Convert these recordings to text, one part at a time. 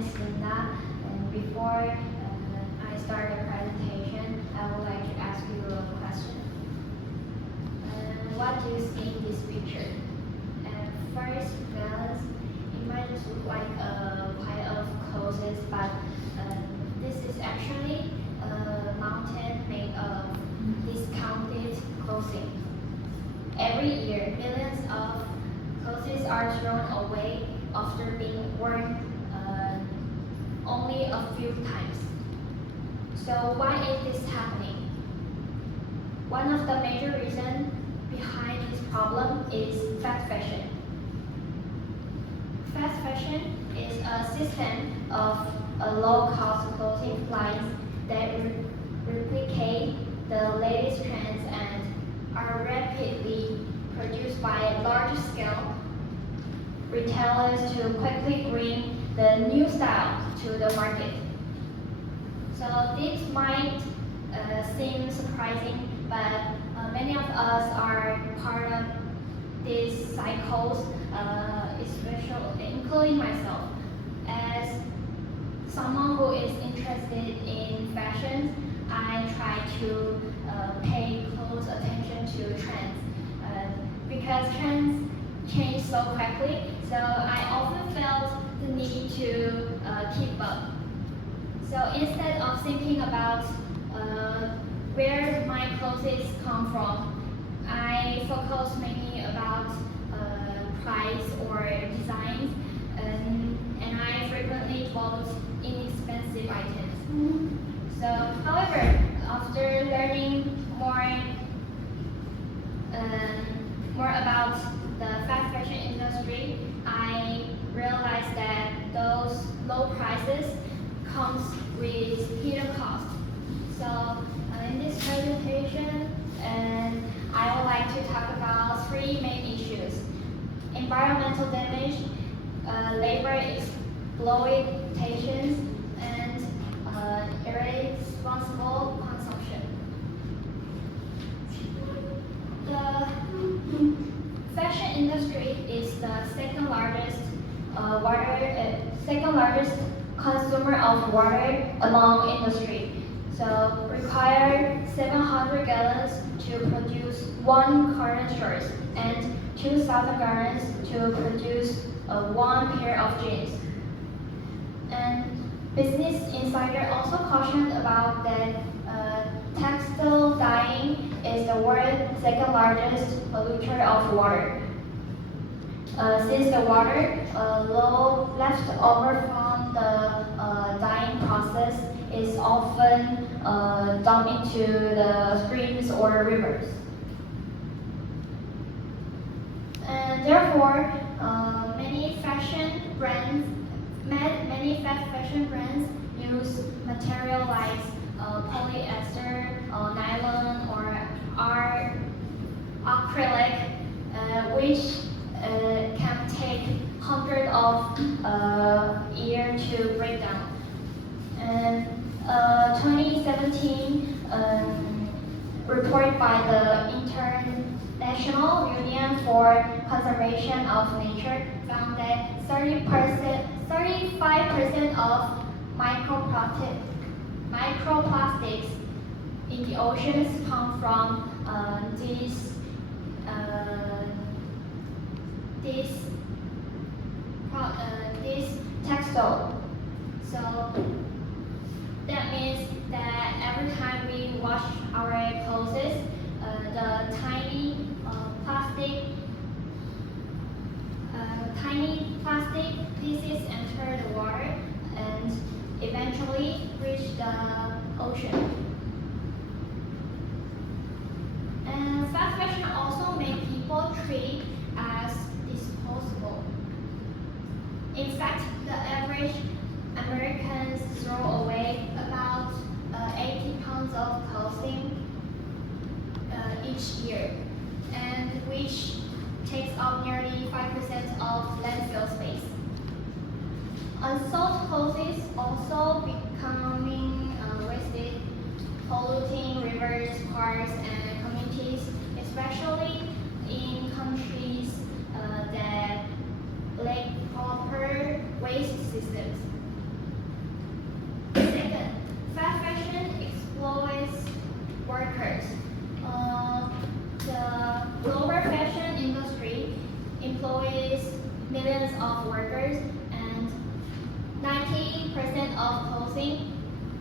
is Linda, and before I start the presentation, I would like to ask you a question. What do you see in this picture? First glance, it might just look like a pile of clothes, but this is actually a mountain made of discounted clothing. Every year, millions of clothes are thrown away after being worn only a few times. So why is this happening? One of the major reasons behind this problem is fast fashion. Fast fashion is a system of low-cost clothing lines that replicate the latest trends and are rapidly produced by large-scale retailers to quickly bring the new style to the market. So this might seem surprising, but many of us are part of these cycles, especially including myself. As someone who is interested in fashion, I try to pay close attention to trends because trends change so quickly. So I often felt the need to keep up. So instead of thinking about where my clothes come from, I focus mainly about price or designs, and I frequently bought inexpensive items. So, however, after learning more about the fast fashion industry, I realized that those low prices comes with hidden costs. So in this presentation, I would like to talk about three main issues: environmental damage, labor exploitations, and irresponsible consumption. The fashion industry is the second largest consumer of water among industry. So require 700 gallons to produce 1 cotton shirt and 2,000 gallons to produce 1 pair of jeans. And Business Insider also cautioned about that textile dyeing is the world's second largest polluter of water. Since the water left over from the dyeing process is often dumped into the streams or rivers. And therefore, many fast fashion brands use material like polyester, nylon, or acrylic, which can take hundreds of years to break down. And 2017 report by the International Union for Conservation of Nature found that 35% of microplastics in the oceans come from these textile. So that means that every time we wash our clothes, the tiny plastic pieces enter the water and eventually reach the ocean. And fast fashion also make people treat as disposable. In fact, the average Americans throw away about 80 pounds of clothing each year, and which takes up nearly 5% of landfill space. Unsold clothes also becoming wasted, polluting rivers, parks, and communities, especially in countries that lack proper waste systems. workers, and 90% of clothing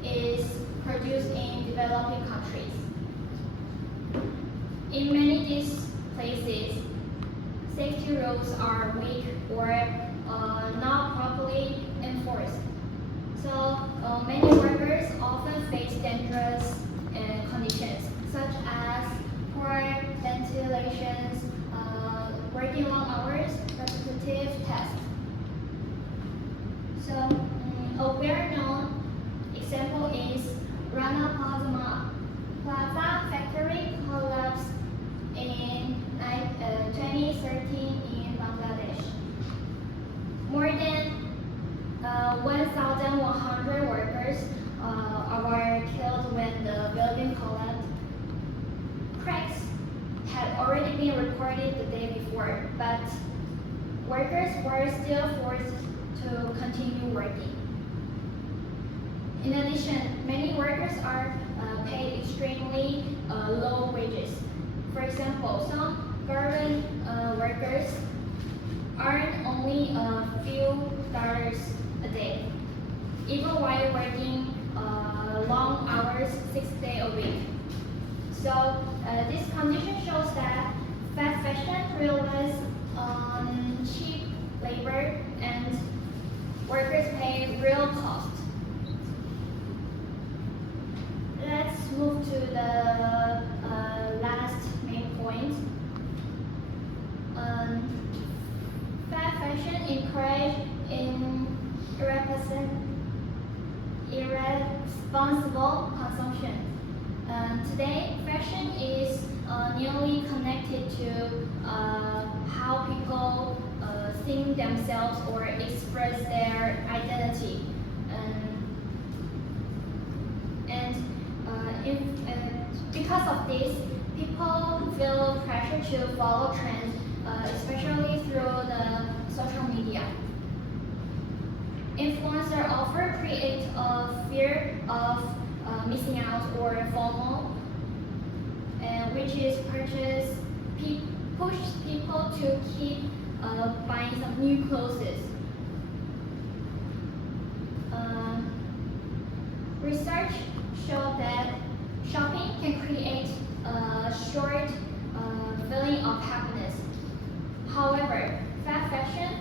is produced in developing countries. In many of these places, safety rules are weak or not properly enforced. So many workers often face dangerous conditions such as poor ventilations, working long hours, repetitive tasks. So a well-known example is Rana Plaza factory collapse in 2013 in Bangladesh. More than 1,100 workers were killed when the building collapsed. Cracks had already been reported the day before, but workers were still forced to continue working. In addition, many workers are paid extremely low wages. For example, some government workers earn only a few dollars a day, even while working long hours 6 days a week. So this condition shows that fast fashion relies on cheap labor and workers pay real cost. Let's move to the last main point. Fast fashion encourage irresponsible consumption. Today, fashion is nearly connected to how people think themselves or express their identity. Because of this, people feel pressure to follow trends, especially through the social media. Influencers often create a fear of missing out or FOMO, which is pushes people to keep buying some new clothes. Research showed that shopping can create a short feeling of happiness. However, fast fashion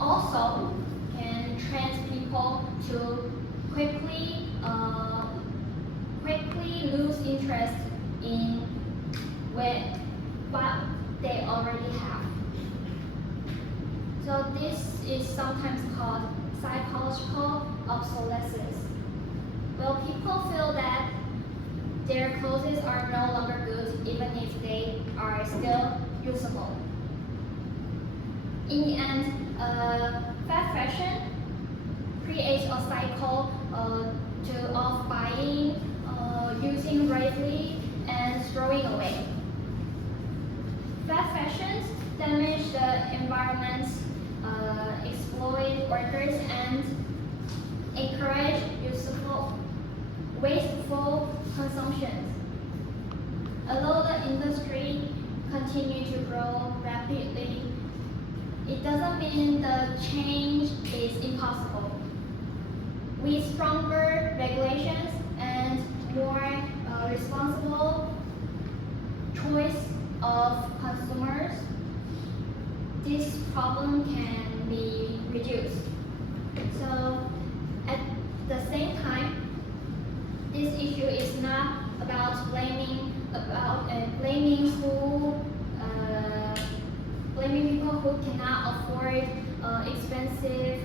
also can train people to quickly lose interest in what they already have. So this is sometimes called psychological obsolescence. Well, people feel that their clothes are no longer good even if they are still usable. In the end, fast fashion creates a cycle of buying, using rightly, and throwing away. Fast fashion damage the environment, exploit workers, and encourage wasteful consumption. Although the industry continues to grow rapidly, it doesn't mean the change is impossible. With stronger regulations and more responsible choice of consumers, this problem can be reduced. So at the same time, this issue is not about blaming people who cannot afford expensive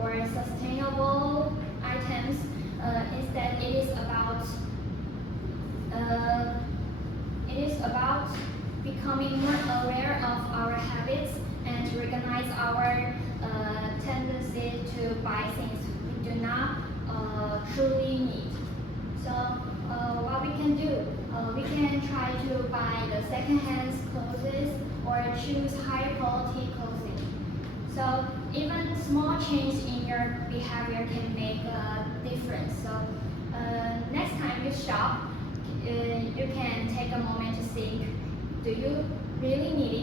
or sustainable items. Instead, it is about becoming more aware of our habits and recognize our tendency to buy things we do not truly need. So what we can do, we can try to buy the second-hand clothes or choose high quality clothing. So even small change in your behavior can make a difference. So next time you shop, you can take a moment to think, do you really need